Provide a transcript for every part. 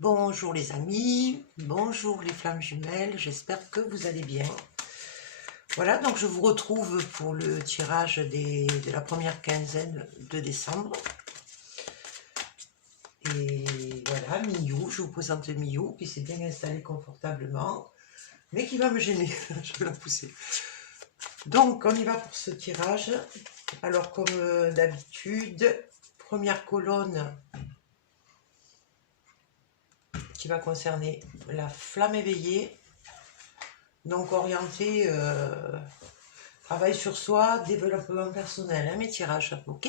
Bonjour les amis, bonjour les flammes jumelles, j'espère que vous allez bien. Voilà, donc je vous retrouve pour le tirage de la première quinzaine de décembre. Et voilà, Miou, je vous présente Miou qui s'est bien installé confortablement, mais qui va me gêner, je vais la pousser. Donc on y va pour ce tirage. Alors comme d'habitude, première colonne qui va concerner la flamme éveillée, donc orientée travail sur soi, développement personnel, hein, mes tirages, ok.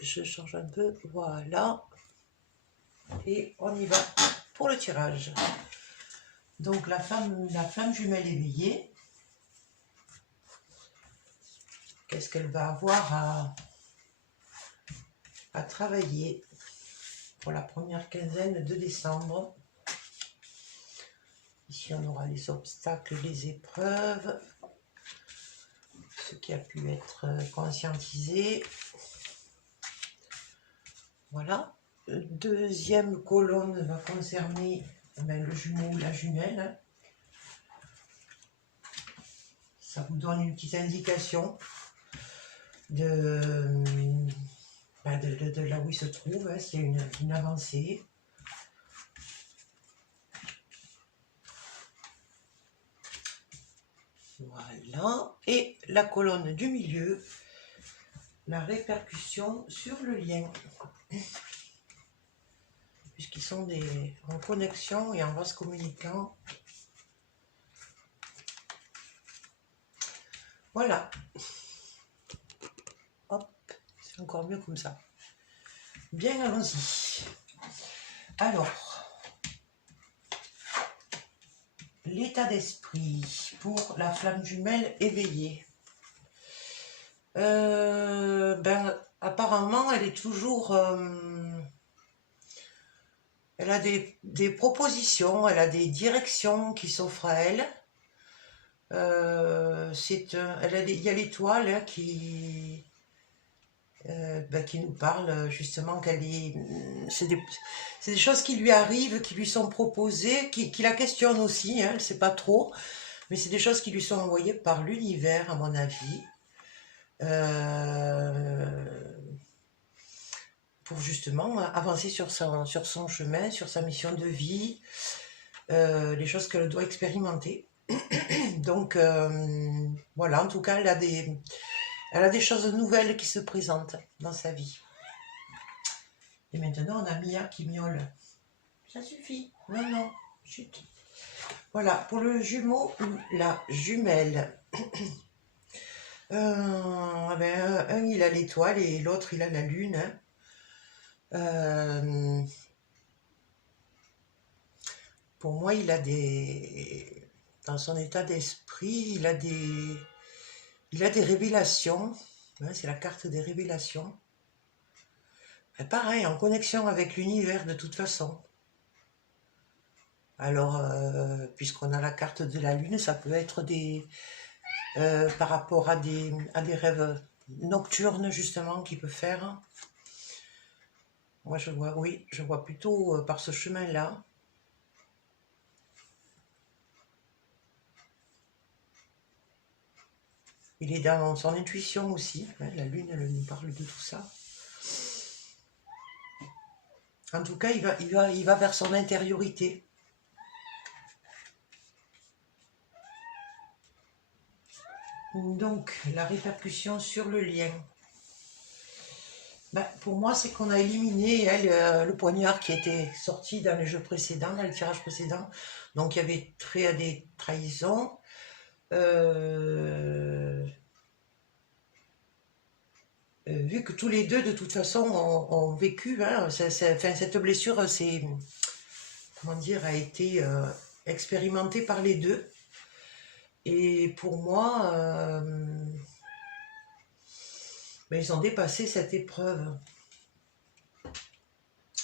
Je change un peu, voilà, et on y va pour le tirage. Donc la flamme jumelle éveillée, qu'est-ce qu'elle va avoir à travailler pour la première quinzaine de décembre? Ici, on aura les obstacles, les épreuves, ce qui a pu être conscientisé. Voilà. Deuxième colonne va concerner le jumeau ou la jumelle. Ça vous donne une petite indication de là où il se trouve, hein, s'il y a une avancée. Voilà. Et la colonne du milieu, la répercussion sur le lien. Puisqu'ils sont en connexion et en vase communicant. Voilà. Hop, c'est encore mieux comme ça. Bien, allons-y. Alors, l'état d'esprit pour la flamme jumelle éveillée. Apparemment, elle est toujours... elle a des propositions, elle a des directions qui s'offrent à elle. Il y a l'étoile hein, qui nous parle justement qu'elle est... C'est des choses qui lui arrivent, qui lui sont proposées, qui la questionnent aussi, hein, elle ne sait pas trop, mais c'est des choses qui lui sont envoyées par l'univers, à mon avis. Pour justement avancer sur son chemin, sur sa mission de vie, les choses qu'elle doit expérimenter. Donc voilà, en tout cas, elle a des choses nouvelles qui se présentent dans sa vie. Et maintenant, on a Mia qui miaule. Ça suffit. Non, non, chut. Voilà, pour le jumeau ou la jumelle. Un, il a l'étoile et l'autre, il a la lune. Pour moi, il a dans son état d'esprit, il a des révélations. Hein, c'est la carte des révélations. Et pareil, en connexion avec l'univers de toute façon. Alors, puisqu'on a la carte de la lune, ça peut être par rapport à des rêves nocturnes, justement, qu'il peut faire. Moi, je vois plutôt par ce chemin-là. Il est dans son intuition aussi. Hein, la lune, elle nous parle de tout ça. En tout cas, il va vers son intériorité. Donc, la répercussion sur le lien. Pour moi, c'est qu'on a éliminé le poignard qui était sorti dans le jeu précédent, dans le tirage précédent. Donc, il y avait trait à des trahisons. Vu que tous les deux, de toute façon, ont vécu, hein, cette blessure, a été expérimentée par les deux. Et pour moi, ils ont dépassé cette épreuve,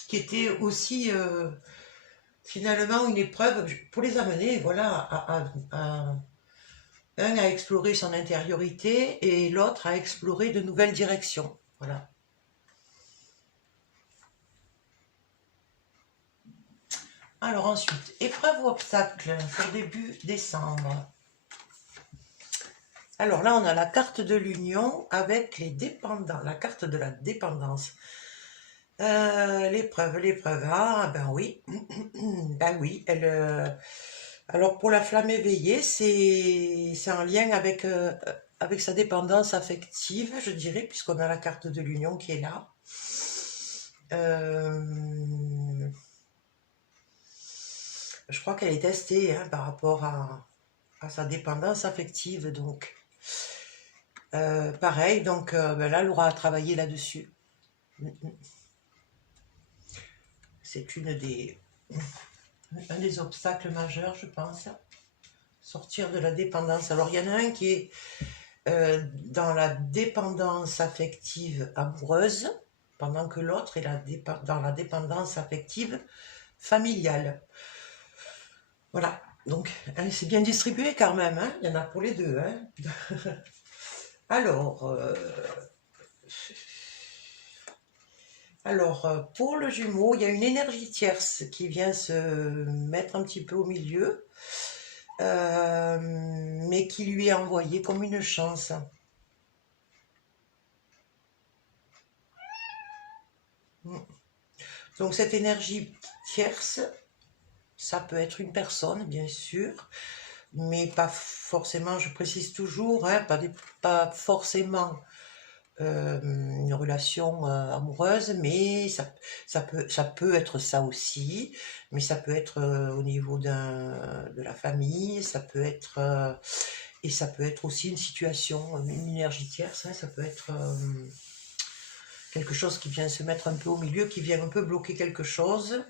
qui était aussi finalement une épreuve pour les amener, voilà, un à explorer son intériorité et l'autre à explorer de nouvelles directions. Voilà. Alors ensuite, épreuve ou obstacle pour début décembre. Alors là, on a la carte de l'union avec les dépendants, la carte de la dépendance. L'épreuve. Ah, ben oui. Ben oui, alors pour la flamme éveillée, c'est en lien avec sa dépendance affective, je dirais, puisqu'on a la carte de l'union qui est là. Je crois qu'elle est testée hein, par rapport à sa dépendance affective, donc pareil, donc ben là, elle aura à travailler là-dessus. C'est un des obstacles majeurs, je pense. Sortir de la dépendance. Alors, il y en a un qui est dans la dépendance affective amoureuse, pendant que l'autre est dans la dépendance affective familiale. Voilà, donc hein, c'est bien distribué quand même, hein, il y en a pour les deux. Hein. Alors, pour le jumeau, il y a une énergie tierce qui vient se mettre un petit peu au milieu, mais qui lui est envoyée comme une chance. Donc cette énergie tierce, ça peut être une personne, bien sûr, mais pas forcément, je précise toujours, hein, pas forcément une relation amoureuse, mais ça peut être ça aussi, mais ça peut être au niveau de la famille, et ça peut être aussi une situation, une énergie tierce, hein, ça peut être quelque chose qui vient se mettre un peu au milieu, qui vient un peu bloquer quelque chose,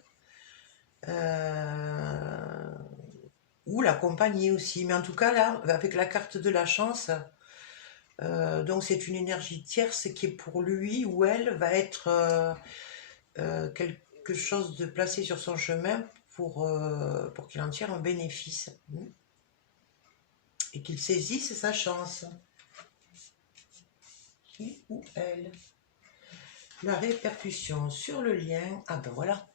ou l'accompagner aussi. Mais en tout cas, là, avec la carte de la chance, donc c'est une énergie tierce qui est pour lui ou elle va être quelque chose de placé sur son chemin pour qu'il en tire un bénéfice. Et qu'il saisisse sa chance. Qui ou elle. La répercussion sur le lien. Ah ben voilà.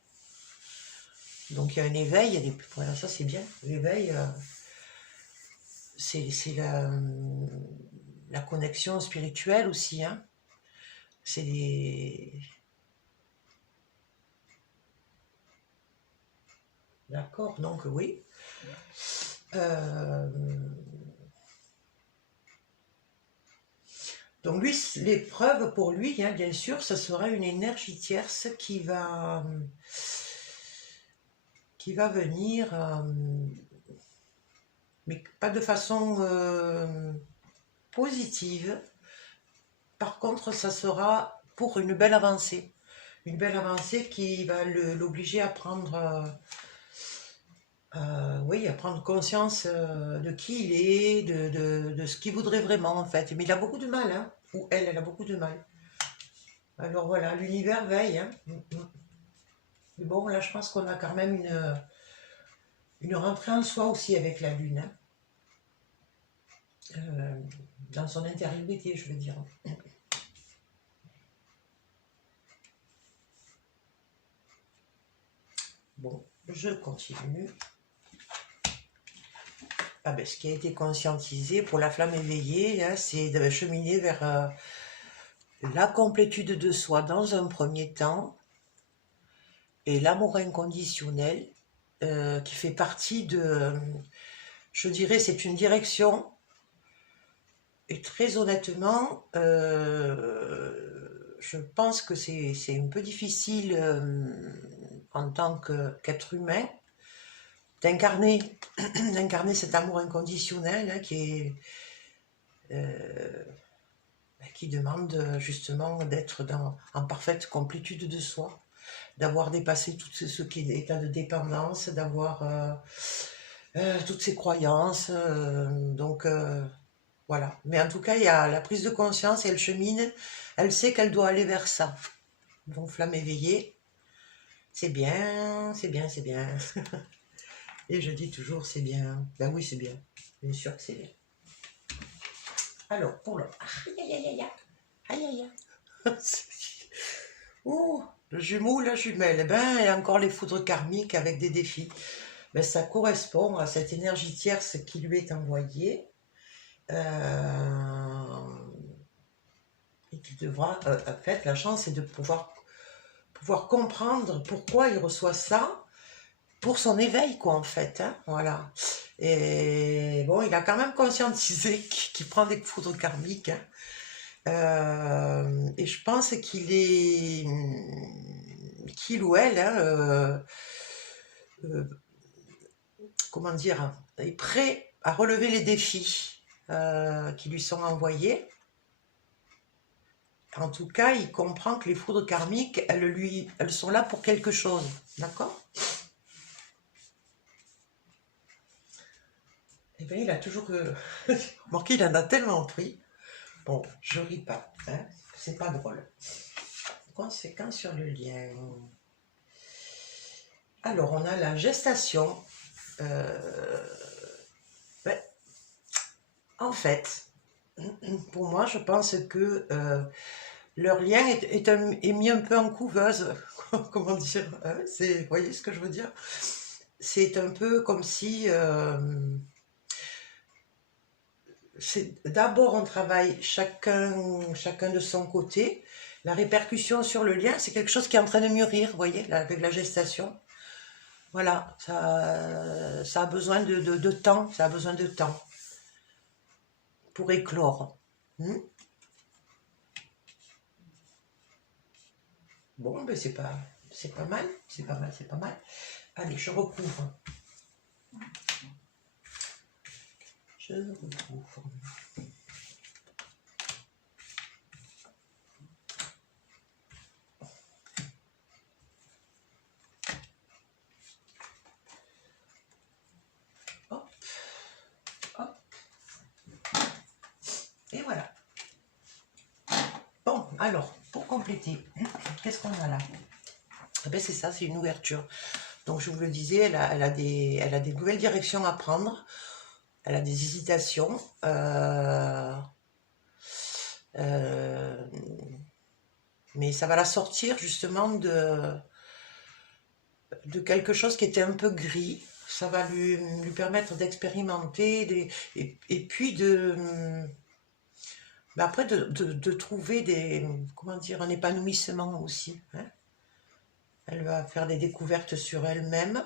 Donc il y a un éveil, il y a des... Voilà, ça c'est bien. L'éveil, c'est la connexion spirituelle aussi. Hein. C'est des... D'accord, donc oui. Donc lui, l'épreuve pour lui, hein, bien sûr, ce sera une énergie tierce qui va venir, mais pas de façon positive. Par contre, ça sera pour une belle avancée qui va l'obliger à prendre, oui, à prendre conscience de qui il est, de ce qu'il voudrait vraiment en fait. Mais il a beaucoup de mal, hein, ou elle a beaucoup de mal. Alors voilà, l'univers veille. Hein. Mais bon, là, je pense qu'on a quand même une rentrée en soi aussi avec la Lune. Hein. Dans son intériorité, je veux dire. Bon, je continue. Ah ben, ce qui a été conscientisé pour la flamme éveillée, hein, c'est de cheminer vers la complétude de soi dans un premier temps et l'amour inconditionnel qui fait partie de, je dirais, c'est une direction et très honnêtement, je pense que c'est un peu difficile en tant qu'être humain d'incarner cet amour inconditionnel hein, qui demande justement d'être en parfaite complétude de soi, d'avoir dépassé tout ce qui est état de dépendance, d'avoir toutes ces croyances. Donc voilà. Mais en tout cas, il y a la prise de conscience et elle chemine. Elle sait qu'elle doit aller vers ça. Donc flamme éveillée, c'est bien, c'est bien, c'est bien. Et je dis toujours c'est bien. Ben oui, c'est bien. Bien sûr que c'est bien. Alors, pour le... Aïe, aïe, aïe, aïe, aïe. Aïe, aïe, aïe. Ouh, Le jumeau ou la jumelle, eh ben, il y a encore les foudres karmiques avec des défis. Ben, ça correspond à cette énergie tierce qui lui est envoyée et qui devra, en fait, la chance est de pouvoir comprendre pourquoi il reçoit ça pour son éveil, quoi, en fait, hein, voilà. Et bon, il a quand même conscientisé qu'il prend des foudres karmiques, hein. Et je pense qu'il ou elle, hein, comment dire, est prêt à relever les défis qui lui sont envoyés. En tout cas, il comprend que les foudres karmiques, elles sont là pour quelque chose, d'accord? Et bien, il a toujours remarqué, il en a tellement pris. Bon, je ris pas, hein, c'est pas drôle. Conséquences sur le lien. Alors, on a la gestation. Ben, en fait, pour moi, je pense que leur lien est mis un peu en couveuse. Comment dire, hein, vous voyez ce que je veux dire? C'est un peu comme si... d'abord, on travaille chacun de son côté. La répercussion sur le lien, c'est quelque chose qui est en train de mûrir, vous voyez, avec la gestation. Voilà, ça a besoin de temps, ça a besoin de temps pour éclore. Bon, ben c'est pas mal, c'est pas mal, c'est pas mal. Allez, je recouvre. Je recouvre. Hop, hop. Et voilà. Bon, alors, pour compléter, qu'est-ce qu'on a là? Eh ben c'est ça, c'est une ouverture. Donc je vous le disais, elle a des nouvelles directions à prendre. Elle a des hésitations. Mais ça va la sortir justement de quelque chose qui était un peu gris. Ça va lui permettre d'expérimenter et puis après de trouver comment dire, un épanouissement aussi, hein. Elle va faire des découvertes sur elle-même.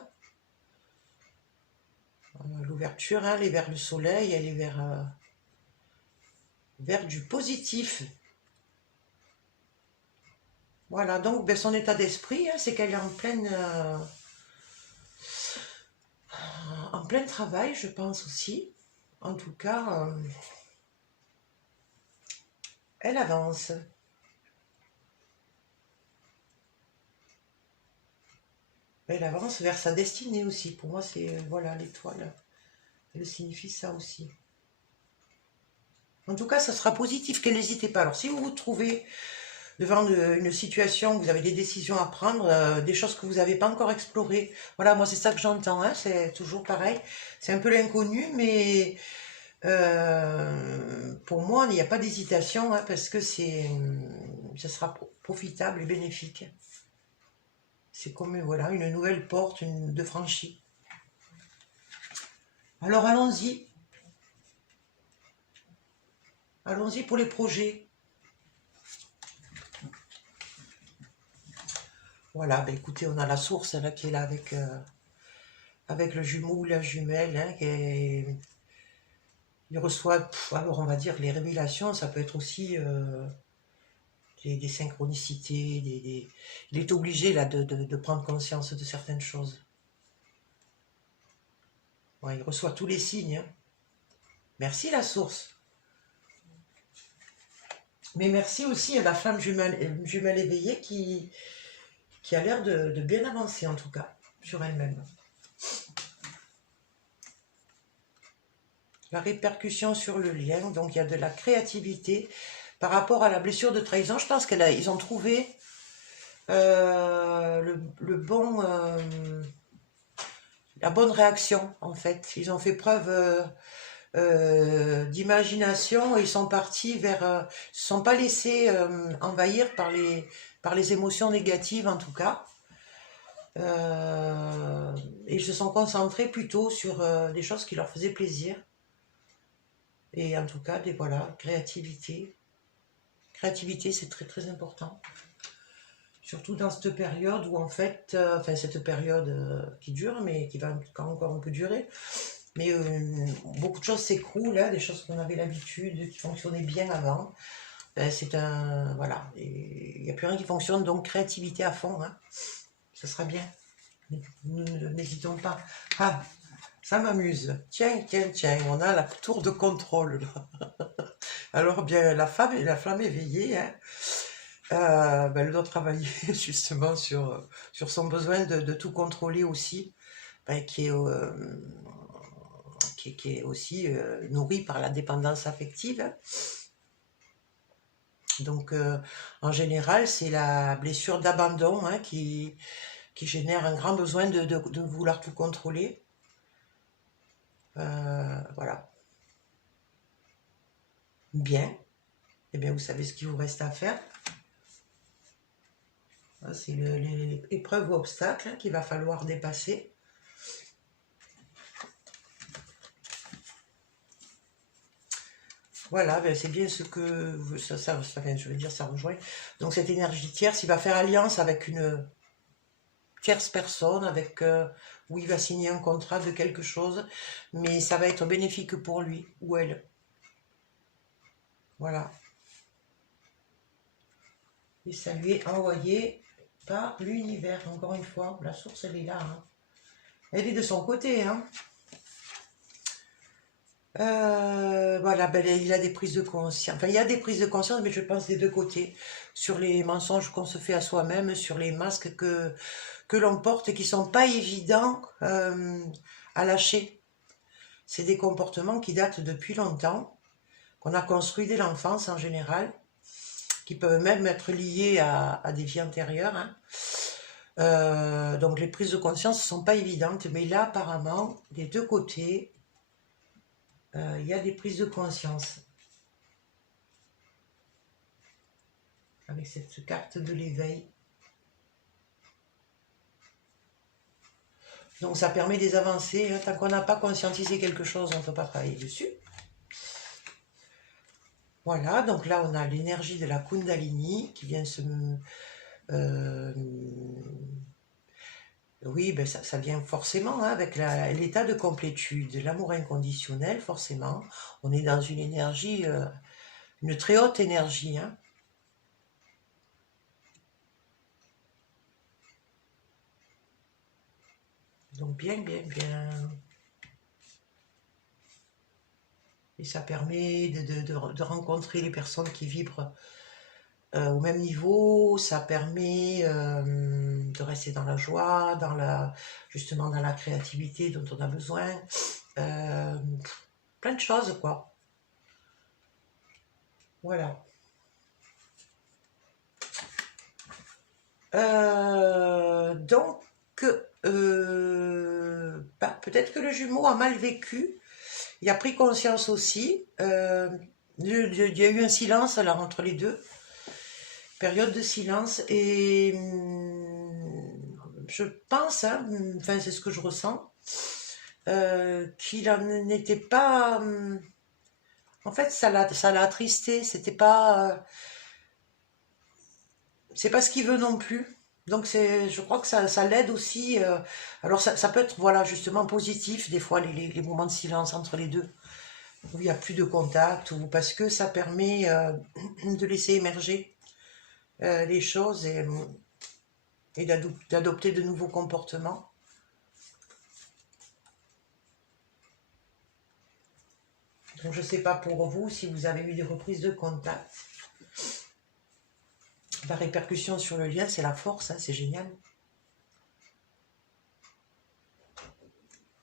L'ouverture, hein, elle est vers le soleil, elle est vers du positif. Voilà, donc ben, son état d'esprit, hein, c'est qu'elle est en plein travail, je pense aussi. En tout cas, elle avance. Elle avance vers sa destinée aussi. Pour moi, c'est, voilà, l'étoile, elle signifie ça aussi. En tout cas, ça sera positif, qu'elle n'hésitez pas. Alors, si vous vous trouvez devant une situation où vous avez des décisions à prendre, des choses que vous n'avez pas encore explorées, voilà, moi, c'est ça que j'entends, hein, c'est toujours pareil. C'est un peu l'inconnu, mais pour moi, il n'y a pas d'hésitation, hein, parce que ça sera profitable et bénéfique. C'est comme, voilà, une nouvelle porte de franchie. Alors, allons-y. Allons-y pour les projets. Voilà, ben écoutez, on a la source là, qui est là avec le jumeau ou la jumelle, hein, il reçoit, alors on va dire, les révélations, ça peut être aussi des synchronicités, il est obligé là de prendre conscience de certaines choses. Ouais, il reçoit tous les signes, hein. Merci la source. Mais merci aussi à la femme jumelle éveillée qui a l'air de bien avancer, en tout cas, sur elle-même. La répercussion sur le lien, donc il y a de la créativité par rapport à la blessure de trahison. Je pense qu'ils ont trouvé la bonne réaction, en fait. Ils ont fait preuve d'imagination et ils sont partis vers... se sont pas laissés envahir par par les émotions négatives en tout cas. Et ils se sont concentrés plutôt sur des choses qui leur faisaient plaisir. Et en tout cas, voilà, créativité. Créativité, c'est très très important. Surtout dans cette période où en fait, enfin cette période qui dure, mais qui va encore un peu durer, mais beaucoup de choses s'écroulent, hein, des choses qu'on avait l'habitude, qui fonctionnaient bien avant. C'est un... Voilà, il n'y a plus rien qui fonctionne, donc créativité à fond, hein. Ce sera bien. N'hésitons pas. Ah, ça m'amuse. Tiens, tiens, tiens, on a la tour de contrôle, là. Alors bien, la flamme éveillée, hein, elle doit travailler justement sur son besoin de tout contrôler aussi, qui est aussi nourri par la dépendance affective. Donc, en général, c'est la blessure d'abandon, hein, qui génère un grand besoin de vouloir tout contrôler. Voilà. Bien. Eh bien, vous savez ce qu'il vous reste à faire. C'est l'épreuve ou obstacle qu'il va falloir dépasser. Voilà, ben c'est bien ce que je veux dire, ça rejoint. Donc cette énergie tierce, il va faire alliance avec une tierce personne, où il va signer un contrat de quelque chose, mais ça va être bénéfique pour lui ou elle. Voilà. Et ça lui est envoyé par l'univers, encore une fois. La source, elle est là, hein. Elle est de son côté, hein. Voilà, ben, il a des prises de conscience. Enfin, il y a des prises de conscience, mais je pense des deux côtés. Sur les mensonges qu'on se fait à soi-même, sur les masques que l'on porte et qui sont pas évidents à lâcher. C'est des comportements qui datent depuis longtemps, qu'on a construits dès l'enfance en général, qui peuvent même être liés à des vies antérieures, hein. Donc les prises de conscience ne sont pas évidentes, mais là apparemment, des deux côtés, il y a des prises de conscience. Avec cette carte de l'éveil. Donc ça permet des avancées, hein. Tant qu'on n'a pas conscientisé quelque chose, on ne peut pas travailler dessus. Voilà, donc là on a l'énergie de la Kundalini qui vient se... oui, ben ça vient forcément, hein, avec l'état de complétude, l'amour inconditionnel, forcément. On est dans une énergie, une très haute énergie, hein. Donc bien, bien, bien. Et ça permet de rencontrer les personnes qui vibrent au même niveau. Ça permet de rester dans la joie, justement dans la créativité dont on a besoin. Plein de choses, quoi. Voilà. Donc, peut-être que le jumeau a mal vécu. Il a pris conscience aussi. Il y a eu un silence là entre les deux. Période de silence. Et je pense, hein, enfin c'est ce que je ressens, qu'il n'était pas... en fait, ça l'a attristé. C'était pas... c'est pas ce qu'il veut non plus. Donc je crois que ça l'aide aussi. Alors ça peut être, voilà, justement positif, des fois, les moments de silence entre les deux, où il n'y a plus de contact, ou parce que ça permet de laisser émerger les choses et d'adopter de nouveaux comportements. Donc je ne sais pas pour vous si vous avez eu des reprises de contact. La répercussion sur le lien, c'est la force, hein, c'est génial.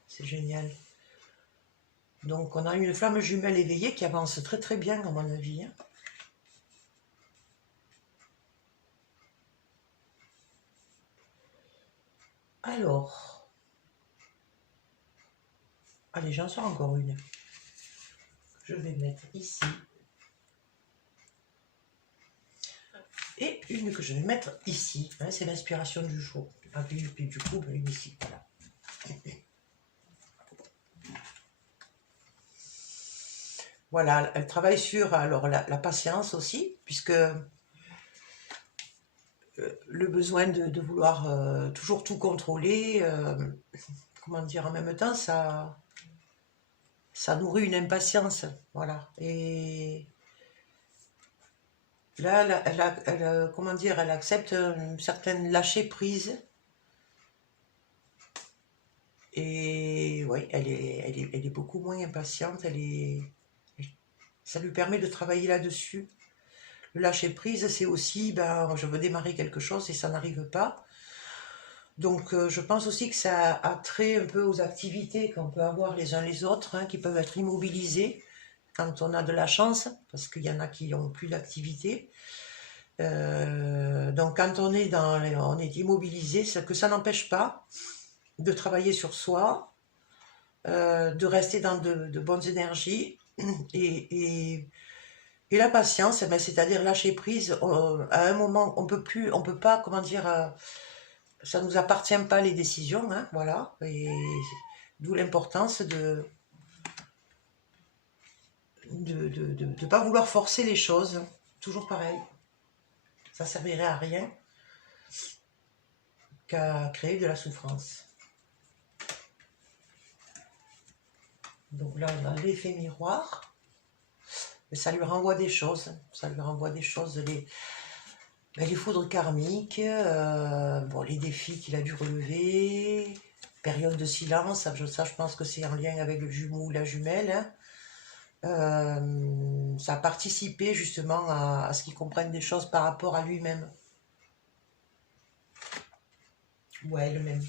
C'est génial. Donc on a une flamme jumelle éveillée qui avance très très bien à mon avis, hein. Alors, allez, j'en sors encore une. Je vais mettre ici. et une que je vais mettre ici. Hein, c'est l'inspiration du jour. Et puis du coup, une ici. Voilà. Voilà, elle travaille sur alors la patience aussi, puisque le besoin de vouloir toujours tout contrôler, comment dire, en même temps, ça nourrit une impatience, voilà. Et là, comment dire, elle accepte une certaine lâcher prise. Et oui, elle est beaucoup moins impatiente. Ça lui permet de travailler là-dessus. Le lâcher prise, c'est aussi, ben, je veux démarrer quelque chose et ça n'arrive pas. Donc, je pense aussi que ça a trait un peu aux activités qu'on peut avoir les uns les autres, hein, qui peuvent être immobilisées quand on a de la chance, parce qu'il y en a qui n'ont plus d'activité. Donc, quand on est immobilisé, c'est que ça n'empêche pas de travailler sur soi, de rester dans de bonnes énergies et la patience, ben, c'est-à-dire lâcher prise. À un moment, on peut pas, comment dire, ça nous appartient pas les décisions, hein, voilà. Et d'où l'importance de pas vouloir forcer les choses. Toujours pareil. Ça servirait à rien qu'à créer de la souffrance. Donc là, on a l'effet miroir. Et ça lui renvoie des choses. Ça lui renvoie des choses, les foudres karmiques, bon, les défis qu'il a dû relever, période de silence, ça je pense que c'est en lien avec le jumeau ou la jumelle. Hein. Ça a participé justement à ce qu'il comprenne des choses par rapport à lui-même. Ouais, le même.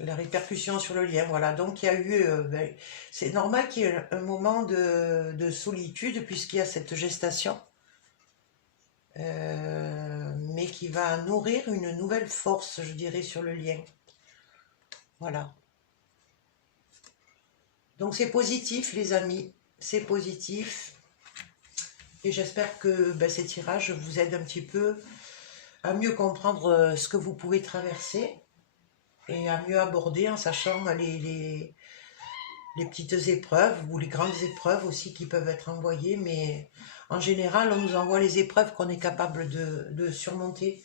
La répercussion sur le lien, voilà. Donc il y a eu, c'est normal qu'il y ait un moment de solitude puisqu'il y a cette gestation, mais qui va nourrir une nouvelle force, je dirais, sur le lien. Voilà. Donc c'est positif, les amis, c'est positif. Et j'espère que ces tirages vous aident un petit peu à mieux comprendre ce que vous pouvez traverser et à mieux aborder en sachant les petites épreuves ou les grandes épreuves aussi qui peuvent être envoyées. Mais en général, on nous envoie les épreuves qu'on est capable de surmonter.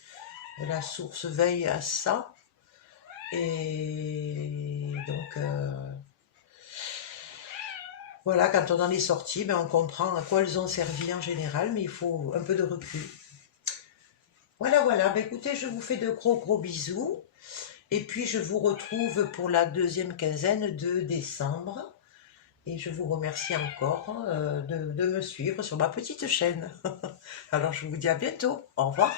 La source veille à ça. Et donc, voilà, quand on en est sorti, on comprend à quoi elles ont servi en général, mais il faut un peu de recul. Voilà, voilà. Écoutez, je vous fais de gros bisous. Et puis, je vous retrouve pour la deuxième quinzaine de décembre. Et je vous remercie encore de me suivre sur ma petite chaîne. Alors, je vous dis à bientôt. Au revoir.